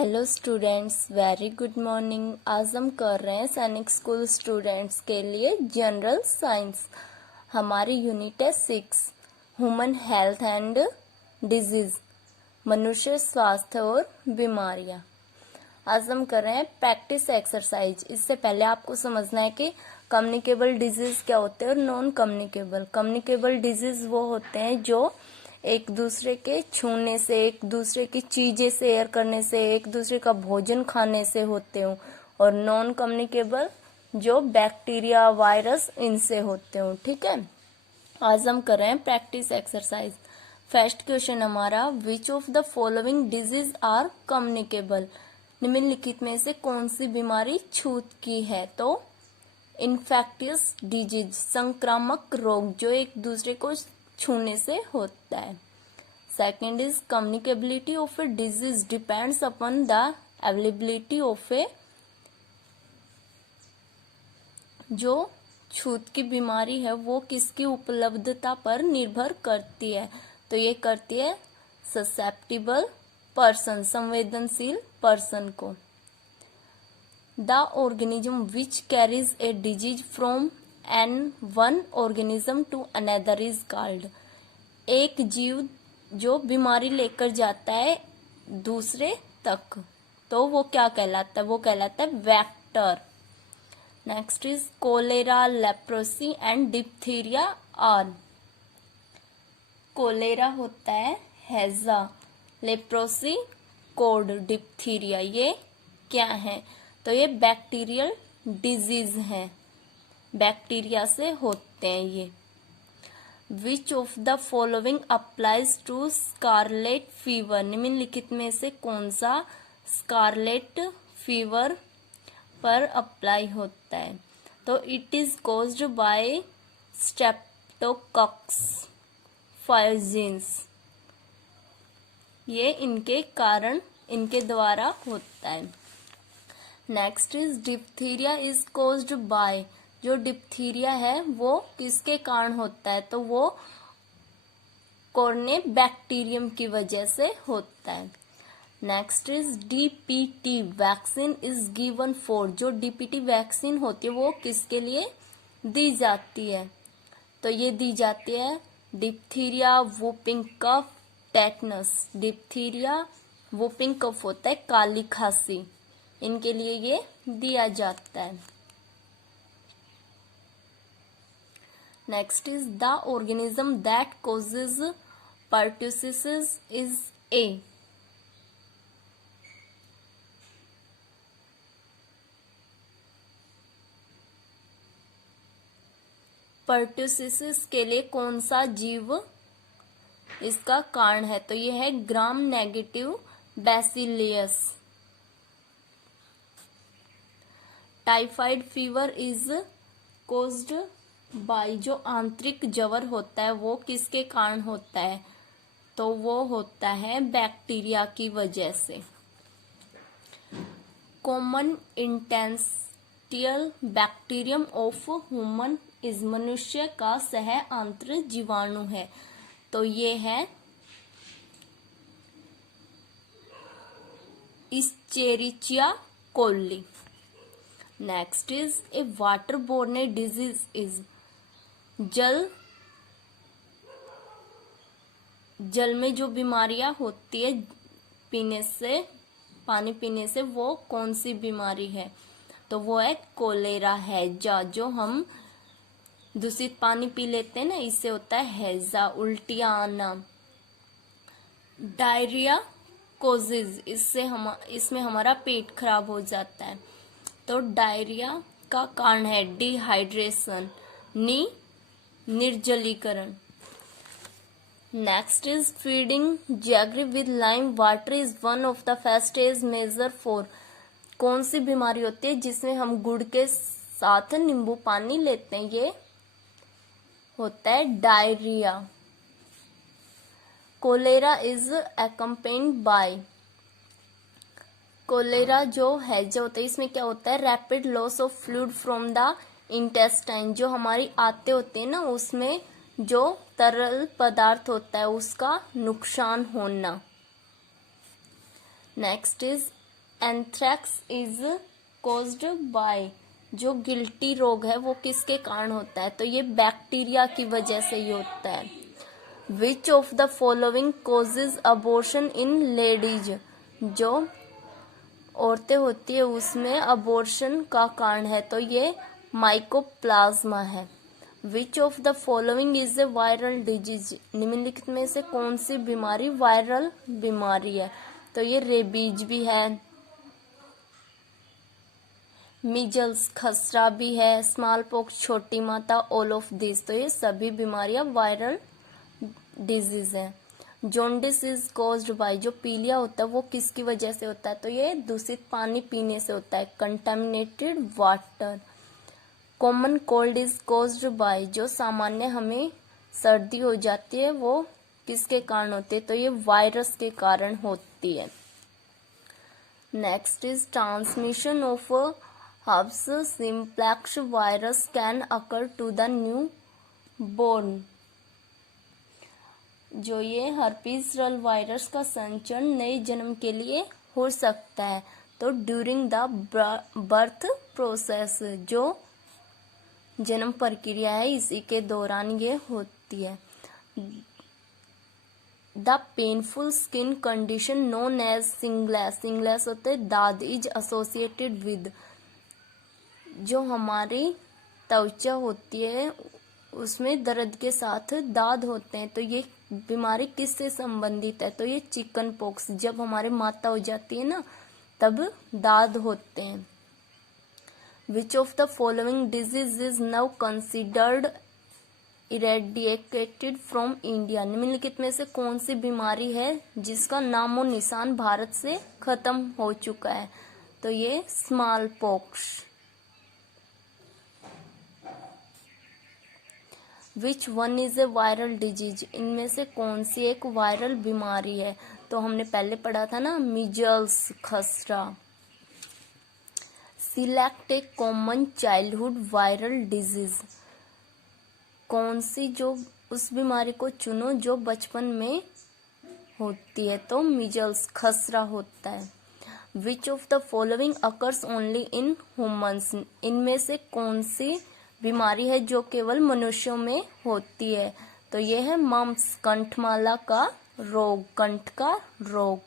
Hello students, very good morning. आज हम कर रहे हैं सैनिक स्कूल स्टूडेंट्स के लिए जनरल साइंस। हमारी यूनिट है 6, ह्यूमन हेल्थ एंड डिजीज, मनुष्य स्वास्थ्य और बीमारियां। आज हम कर रहे हैं प्रैक्टिस एक्सरसाइज। इससे पहले आपको समझना है कि कम्युनिकेबल डिजीज क्या होते हैं और नॉन कम्युनिकेबल। कम्युनिकेबल डिजीज वो होते हैं जो एक दूसरे के छूने से, एक दूसरे की चीजें शेयर करने से, एक दूसरे का भोजन खाने से होते हो, और नॉन कम्युनिकेबल जो बैक्टीरिया, वायरस, इनसे होते हो। ठीक है, आज हम कर रहे हैं प्रैक्टिस एक्सरसाइज। फर्स्ट क्वेश्चन हमारा, which of the following disease are communicable? निम्नलिखित में से कौन सी बीमारी छूत की है? तो इन्फेक्टियस डिजीज, संक्रामक रोग जो एक दूसरे को छूने से होता है। Second is communicability of a disease depends upon the availability of a, जो छूत की बीमारी है वो किसकी उपलब्धता पर निर्भर करती है? तो ये करती है ससेप्टिबल पर्सन, संवेदनशील पर्सन को। The organism which carries a disease from an one organism to another is called. एक जीव जो बीमारी लेकर जाता है दूसरे तक, तो वो क्या कहलाता है? वो कहलाता है vector. Next is cholera, leprosy and diphtheria are. Cholera होता है हैजा, लेप्रोसी कोड, डिप्थीरिया ये क्या है? तो ये बैक्टीरियल डिजीज है, बैक्टीरिया से होते हैं ये। Which of the following applies to scarlet fever? निम्नलिखित में से कौन सा स्कारलेट फीवर पर अप्लाई होता है? तो इट इज कॉज्ड बाय स्ट्रेप्टोकॉक्स फायोजेंस, ये इनके कारण, इनके द्वारा होता है। Next is diphtheria is caused by, जो डिप्थीरिया है वो किसके कारण होता है? तो वो कोर्ने बैक्टीरियम की वजह से होता है। Next is DPT vaccine is given for, जो डीपीटी वैक्सीन होती है वो किसके लिए दी जाती है? तो ये दी जाती है diphtheria, whooping cough, tetanus. Diphtheria, whooping cough होता है काली खांसी, इनके लिए ये दिया जाता है। Next is the organism that causes pertussis is a. Pertussis के लिए कौन सा जीव इसका कारण है? तो ये है gram negative बैसिलियस। Typhoid fever is caused by, जो आंतरिक ज्वर होता है वो किसके कारण होता है? तो वो होता है बैक्टीरिया की वजह से। Common intestinal bacterium of human is, मनुष्य का सह आंत्र जीवाणु है, तो ये है Escherichia coli. Next is a water borne disease is, जल में जो बीमारियां होती है पीने से, पानी पीने से, वो कौन सी बीमारी है? तो वो है कोलेरा, हैजा। जो हम दूषित पानी पी लेते हैं ना, इससे होता है हैजा, उल्टियां आना। डायरिया कोजेज, इसमें हमारा पेट खराब हो जाता है, तो डायरिया का कारण है डिहाइड्रेशन, निर्जलीकरण। Next is feeding jaggery with lime water is one of the first aid measure for. कौन सी बीमारी होती है जिसमें हम गुड़ के साथ नींबू पानी लेते हैं? ये होता है diarrhoea. Cholera is accompanied by, cholera जो है जो होता है इसमें क्या होता है? Rapid loss of fluid from the intestine, जो हमारी आते होते हैं ना उसमें जो तरल पदार्थ होता है उसका नुकसान होना। Next is anthrax is caused by, जो गिल्टी रोग है वो किसके कारण होता है, तो ये बैक्टीरिया की वजह से ही होता है। विच of the following causes abortion in ladies, जो औरतें होती है उसमें अबॉर्शन का कारण है, तो ये माइकोप्लाज्मा है। विच of the following is a viral disease, निम्नलिखित में से कौन सी बीमारी वायरल बीमारी है, तो ये रेबीज भी है, मीजल्स खसरा भी है, स्मॉल पॉक्स छोटी माता, ऑल ऑफ दिस, तो ये सभी बीमारियां वायरल डिजीज है। जॉन्डिस इज कॉज्ड बाय, जो पीलिया होता है वो किसकी वजह से होता है, तो ये दूषित पानी पीने से होता है, contaminated water. Common cold is caused by, जो सामान्य हमें सर्दी हो जाती है वो किसके कारण होती है, तो ये वायरस के कारण होती है। Next is transmission of herpes simplex virus can occur to the newborn, जो ये हर्पीज वायरस का संचरण नए जन्म के लिए हो सकता है, तो ड्यूरिंग द बर्थ प्रोसेस, जो जन्म प्रक्रिया है इसी के दौरान ये होती है। The painful skin condition known as shingles, shingles होते दाद, इज एसोसिएटेड विद, जो हमारी त्वचा होती है उसमें दर्द के साथ दाद होते हैं, तो ये बीमारी किससे संबंधित है, तो ये चिकन पॉक्स, जब हमारे माता हो जाती है ना तब दाद होते हैं। विच of the following disease is now considered eradicated from India, निम्नलिखित में से कौन सी बीमारी है जिसका नामो निशान भारत से खत्म हो चुका है, तो ये small pox. Which one is a viral disease, इनमें से कौन सी एक वायरल बीमारी है, तो हमने पहले पढ़ा था ना मीजल्स खसरा। सिलेक्ट ए कॉमन चाइल्डहुड वायरल डिजीज, कौन सी जो उस बीमारी को चुनो जो बचपन में होती है, तो मीजल्स खसरा होता है। विच of the following occurs only in humans, इनमें से कौन सी बीमारी है जो केवल मनुष्यों में होती है, तो यह है मम्प्स, कंठमाला का रोग, कंठ का रोग।